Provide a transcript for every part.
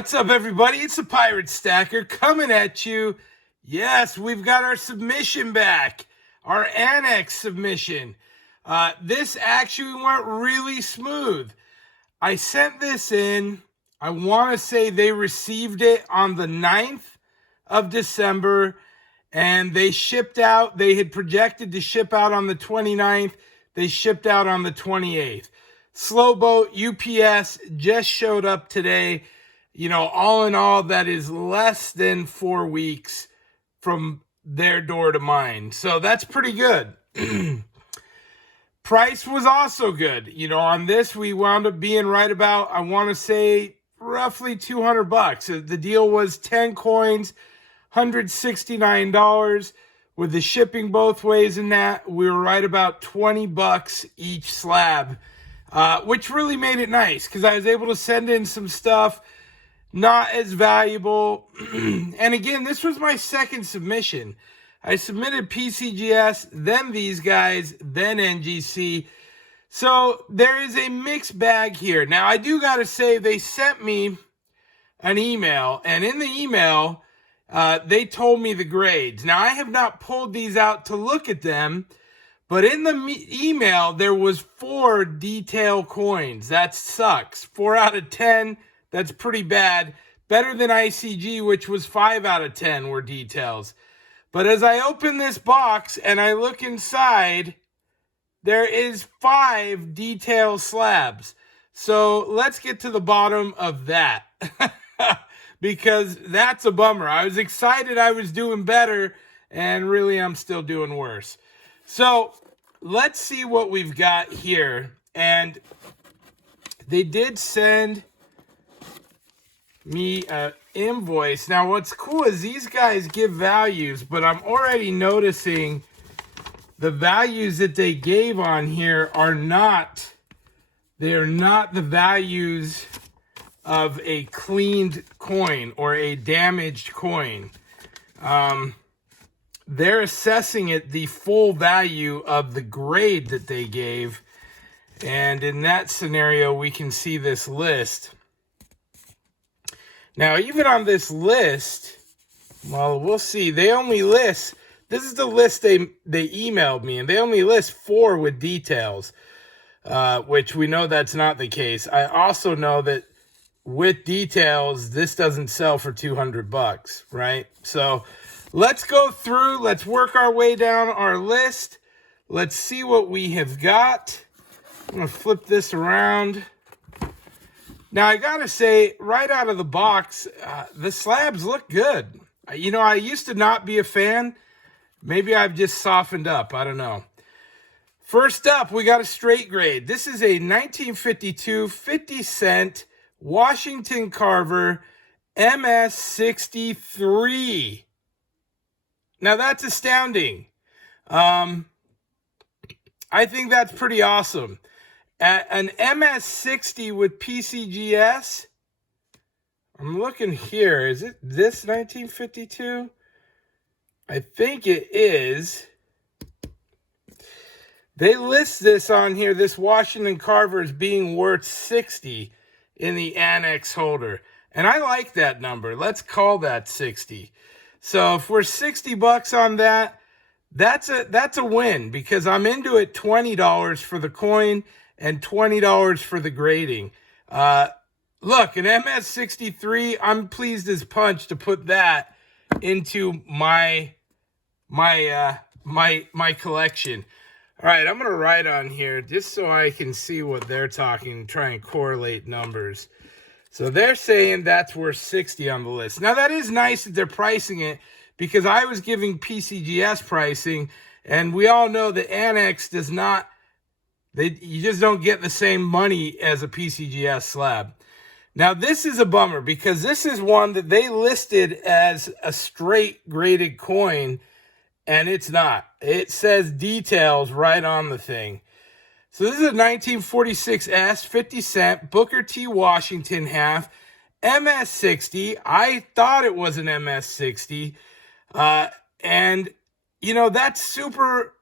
What's up, everybody? It's the Pirate Stacker coming at you. Yes, we've got our submission back, our ANACS submission. This actually went really smooth. I sent this in. I want to say they received it on the 9th of December, and they shipped out. They had projected to ship out on the 29th. They shipped out on the 28th. Slow boat UPS just showed up today. You know, all in all, that is less than 4 weeks from their door to mine. So that's pretty good. Price was also good. You know, on this, we wound up being right about, I want to say, roughly $200. The deal was 10 coins, $169. With the shipping both ways in that, we were right about $20 each slab, which really made it nice because I was able to send in some stuff not as valuable. And again, this was my second submission. I submitted PCGS, then these guys, then NGC. So there is a mixed bag here. Now, I do got to say, they sent me an email, and in the email, they told me the grades. Now, I have not pulled these out to look at them, but in the email, there was 4 detail coins. That sucks. 4 out of 10. That's pretty bad. Better than ICG, which was 5 out of 10 were details. But as I open this box and I look inside, there is 5 detail slabs. So let's get to the bottom of that. Because that's a bummer. I was excited I was doing better, and really I'm still doing worse. So let's see what we've got here. And they did send me an invoice. Now, what's cool is these guys give values, but I'm already noticing the values that they gave on here are not, they're not the values of a cleaned coin or a damaged coin. They're assessing it the full value of the grade that they gave. And in that scenario, we can see this list. Now, even on this list, well, we'll see. They only list, this is the list they emailed me, and they only list 4 with details, which we know that's not the case. I also know that with details, this doesn't sell for $200, right? So let's go through. Let's work our way down our list. Let's see what we have got. I'm going to flip this around. Now, I got to say, right out of the box, the slabs look good. You know, I used to not be a fan. Maybe I've just softened up. I don't know. First up, we got a straight grade. This is a 1952 50-cent Washington Carver MS-63. Now, that's astounding. I think that's pretty awesome. An MS-60 with PCGS. I'm looking here. Is it this 1952? I think it is. They list this on here, this Washington Carver, as being worth 60 in the ANACS holder. And I like that number. Let's call that 60. So if we're $60 on that, that's a win, because I'm into it $20 for the coin and $20 for the grading. Look, an MS-63, I'm pleased as punch to put that into my collection. All right, I'm going to write on here just so I can see what they're talking, try and correlate numbers. So they're saying that's worth 60 on the list. Now, that is nice that they're pricing it, because I was giving PCGS pricing, and we all know that ANACS does not, you just don't get the same money as a PCGS slab. Now, this is a bummer, because this is one that they listed as a straight graded coin, and it's not. It says details right on the thing. So this is a 1946S 50-cent Booker T. Washington half MS-60. I thought it was an MS-60. And, you know, that's super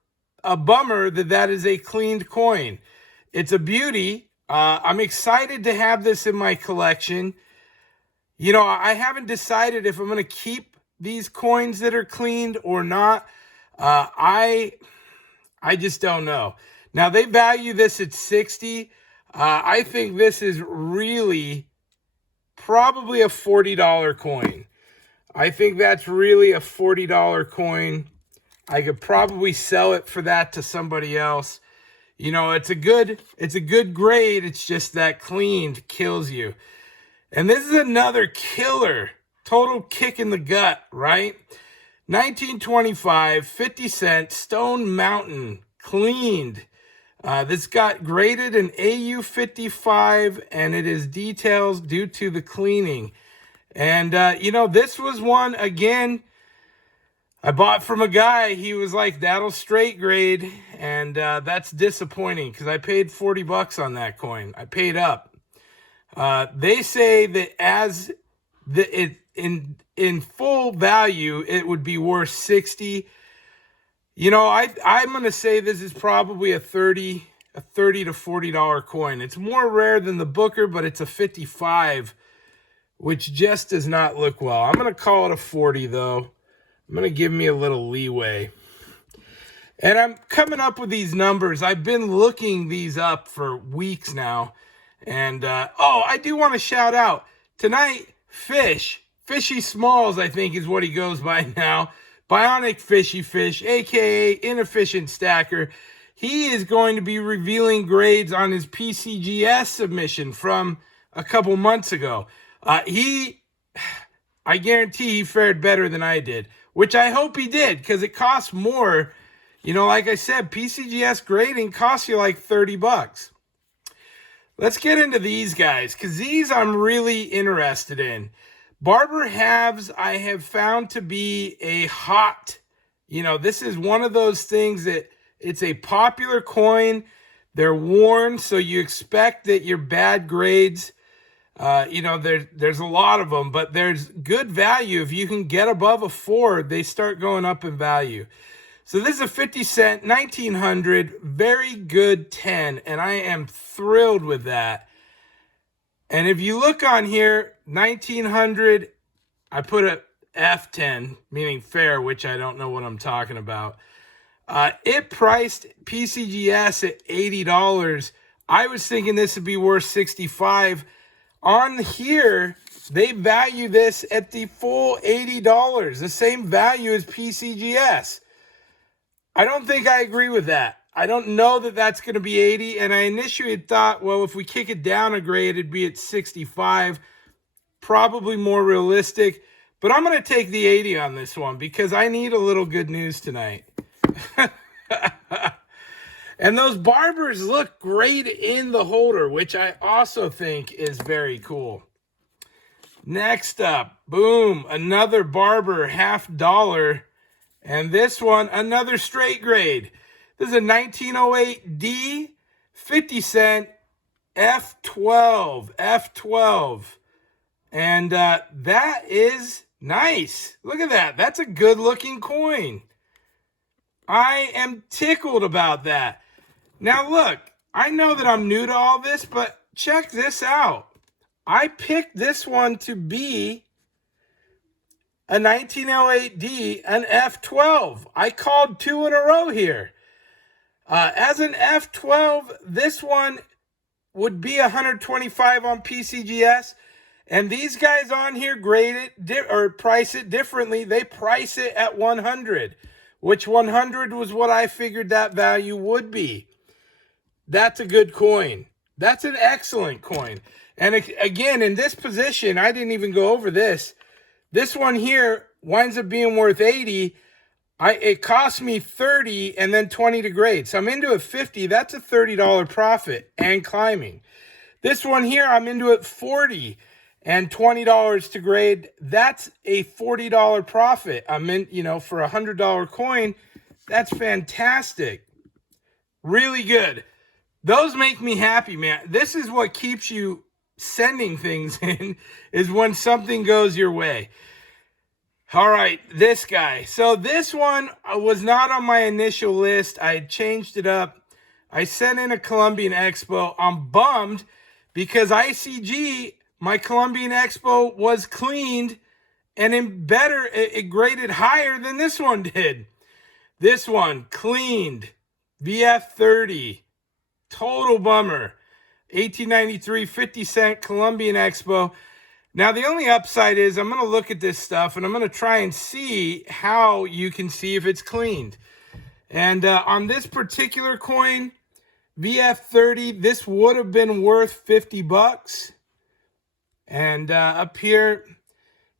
a bummer that is a cleaned coin. It's a beauty. I'm excited to have this in my collection. You know, I haven't decided if I'm going to keep these coins that are cleaned or not. I just don't know. Now, they value this at 60. I think this is really probably a $40 coin. I think that's really a $40 coin. I could probably sell it for that to somebody else. You know, it's a good grade. It's just that cleaned kills you. And this is another killer, total kick in the gut, right? 1925, 50 cent, Stone Mountain, cleaned. This got graded an AU 55, and it is details due to the cleaning. And, you know, this was one, again, I bought from a guy. He was like, that'll straight grade, and that's disappointing because I paid 40 bucks on that coin. I paid up. They say that as in full value, it would be worth 60. You know, I'm going to say this is probably a $30 to $40 coin. It's more rare than the Booker, but it's a 55, which just does not look well. I'm going to call it a 40, though. I'm going to give me a little leeway. And I'm coming up with these numbers. I've been looking these up for weeks now. And, oh, I do want to shout out. Tonight, Fishy Smalls, I think is what he goes by now. Bionic Fishy Fish, a.k.a. Inefficient Stacker. He is going to be revealing grades on his PCGS submission from a couple months ago. I guarantee he fared better than I did, which I hope he did because it costs more. You know, like I said, PCGS grading costs you like 30 bucks. Let's get into these guys because these I'm really interested in. Barber halves I have found to be a hot, you know, this is one of those things that it's a popular coin. They're worn, so you expect that your bad grades, you know, there's a lot of them, but there's good value. If you can get above a 4, they start going up in value. So this is a 50 cent, 1900, very good 10, and I am thrilled with that. And if you look on here, 1900, I put a F10, meaning fair, which I don't know what I'm talking about. It priced PCGS at $80. I was thinking this would be worth $65. On here, they value this at the full $80, the same value as PCGS. I don't think I agree with that. I don't know that that's going to be 80, and I initially thought, well, if we kick it down a grade, it'd be at 65. Probably more realistic, but I'm going to take the 80 on this one because I need a little good news tonight. And those Barbers look great in the holder, which I also think is very cool. Next up, boom, another Barber $50. And this one, another straight grade. This is a 1908D, 50 cent, F12. And that is nice. Look at that. That's a good looking coin. I am tickled about that. Now look, I know that I'm new to all this, but check this out. I picked this one to be a 1908D, an F12. I called 2 in a row here. As an F12, this one would be 125 on PCGS. And these guys on here grade it or price it differently. They price it at 100, which 100 was what I figured that value would be. That's a good coin. That's an excellent coin. And again, in this position, I didn't even go over this. This one here winds up being worth 80. It cost me 30 and then 20 to grade. So I'm into it 50. That's a $30 profit and climbing. This one here, I'm into it 40 and $20 to grade. That's a $40 profit. I'm in, you know, for a $100 coin. That's fantastic. Really good. Those make me happy, man. This is what keeps you sending things in, is when something goes your way. All right, this guy. So this one was not on my initial list. I changed it up. I sent in a Colombian Expo. I'm bummed because ICG my Colombian Expo was cleaned and in better, it graded higher than this one did. This one cleaned, VF30, total bummer. 1893, 50 cent Colombian Expo. Now, the only upside is I'm going to look at this stuff and I'm going to try and see how you can see if it's cleaned. And on this particular coin, VF30, this would have been worth 50 bucks. And up here,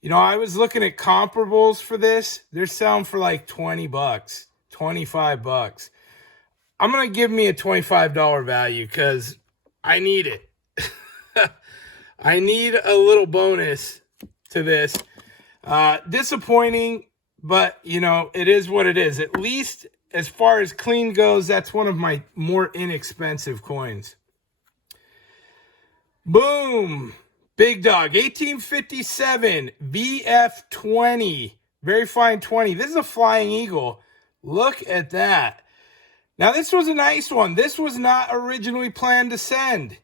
you know, I was looking at comparables for this. They're selling for like 20 bucks, 25 bucks. I'm going to give me a $25 value because I need it. I need a little bonus to this. Disappointing, but, you know, it is what it is. At least as far as clean goes, that's one of my more inexpensive coins. Boom. Big dog. 1857 VF20. Very fine 20. This is a flying eagle. Look at that. Now, this was a nice one. This was not originally planned to send.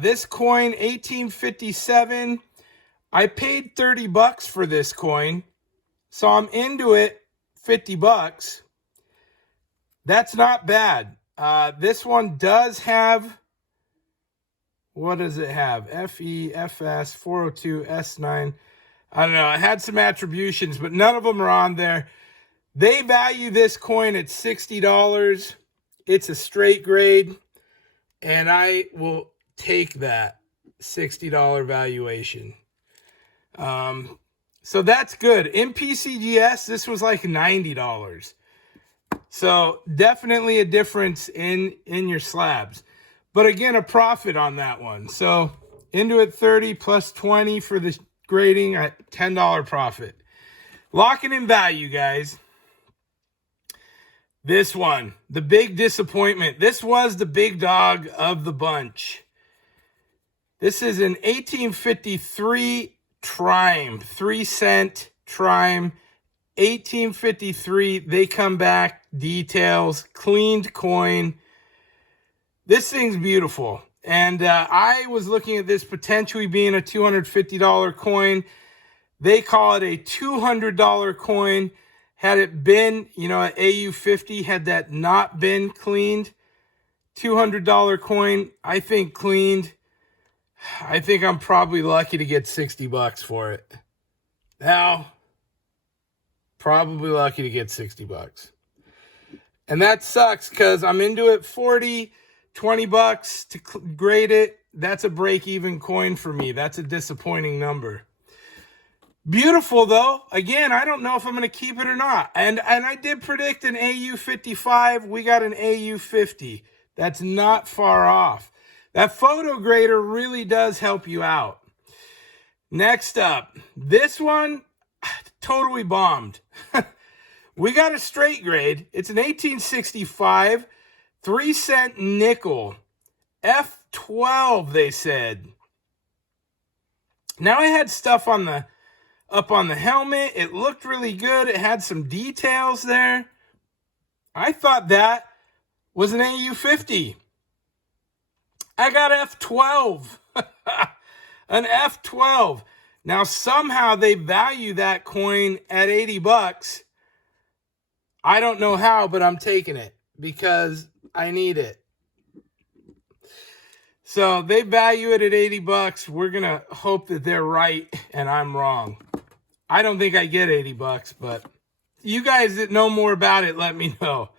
This coin, 1857, I paid 30 bucks for this coin, so I'm into it, 50 bucks. That's not bad. This one does have, what does it have? FEFS 402 S9. I don't know. It had some attributions, but none of them are on there. They value this coin at $60. It's a straight grade, and I will take that $60 valuation. So that's good. In PCGS, this was like $90. So definitely a difference in your slabs. But again, a profit on that one. So into it 30 plus 20 for the grading at $10 profit. Locking in value, guys. This one, the big disappointment. This was the big dog of the bunch. This is an 1853 Trime, 3 cent Trime. 1853, they come back, details, cleaned coin. This thing's beautiful. And I was looking at this potentially being a $250 coin. They call it a $200 coin. Had it been, you know, at AU50, had that not been cleaned, $200 coin, I think cleaned. I think I'm probably lucky to get 60 bucks for it. Now, probably lucky to get 60 bucks. And that sucks because I'm into it 40, 20 bucks to grade it. That's a break-even coin for me. That's a disappointing number. Beautiful, though. Again, I don't know if I'm going to keep it or not. And I did predict an AU55. We got an AU50. That's not far off. That photo grader really does help you out. Next up, this one, totally bombed. We got a straight grade. It's an 1865, 3 cent nickel. F12, they said. Now I had stuff on the up on the helmet. It looked really good. It had some details there. I thought that was an AU50. I got F12. An F12. Now somehow they value that coin at 80 bucks. I don't know how, but I'm taking it because I need it. So they value it at 80 bucks. We're going to hope that they're right and I'm wrong. I don't think I get 80 bucks, but you guys that know more about it, let me know.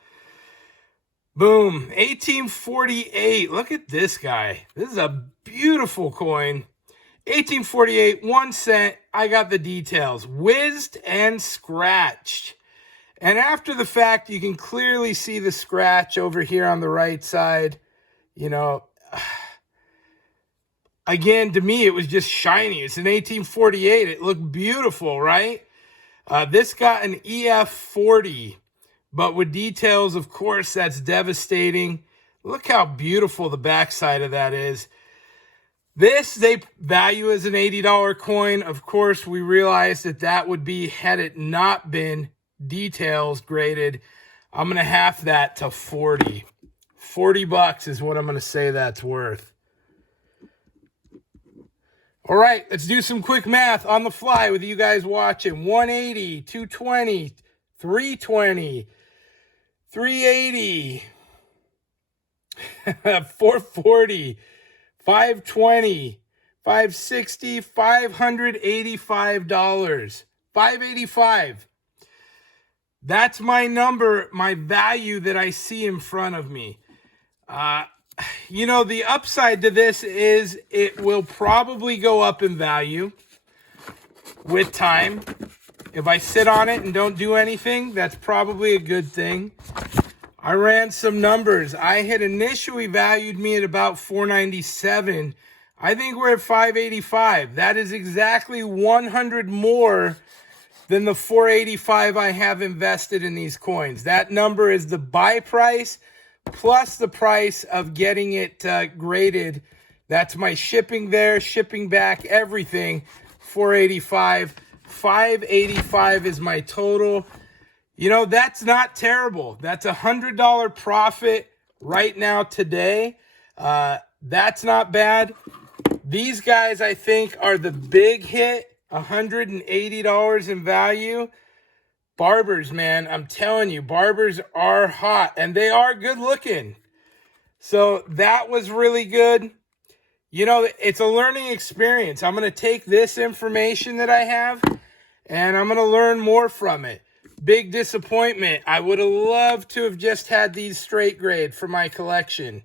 Boom. 1848. Look at this guy. This is a beautiful coin. 1848, 1 cent. I got the details. Whizzed and scratched. And after the fact, you can clearly see the scratch over here on the right side. You know, again, to me, it was just shiny. It's an 1848. It looked beautiful, right? This got an EF40, but with details, of course, that's devastating. Look how beautiful the backside of that is. This, they value as an $80 coin. Of course, we realized that that would be, had it not been details graded, I'm going to half that to 40. 40 bucks is what I'm going to say that's worth. All right, let's do some quick math on the fly with you guys watching. 180, 220, 320, 380, 440, 520, 560, $585. 585. That's my number, my value that I see in front of me. You know, the upside to this is it will probably go up in value with time. If I sit on it and don't do anything, that's probably a good thing. I ran some numbers. I had initially valued me at about $497. I think we're at $585. That is exactly 100 more than the $485 I have invested in these coins. That number is the buy price plus the price of getting it graded. That's my shipping there, shipping back, everything. $485. $585 is my total. You know, that's not terrible. That's a $100 profit right now today. That's not bad. These guys, I think, are the big hit. $180 in value. Barbers, man, I'm telling you, barbers are hot and they are good looking. So that was really good. You know, it's a learning experience. I'm going to take this information that I have and I'm going to learn more from it. Big disappointment. I would have loved to have just had these straight grade for my collection.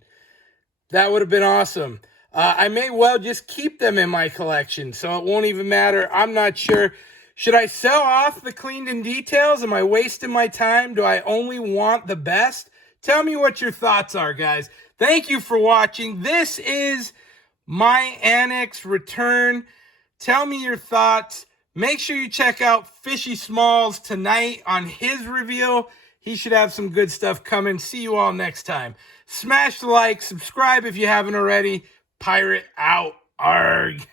That would have been awesome. I may well just keep them in my collection, so it won't even matter. I'm not sure. Should I sell off the cleaned in details? Am I wasting my time? Do I only want the best? Tell me what your thoughts are, guys. Thank you for watching. This is my ANACS return. Tell me your thoughts. Make sure you check out Fishy Smalls tonight on his reveal. He should have some good stuff coming. See you all next time. Smash the like, subscribe if you haven't already. Pirate out. Arg.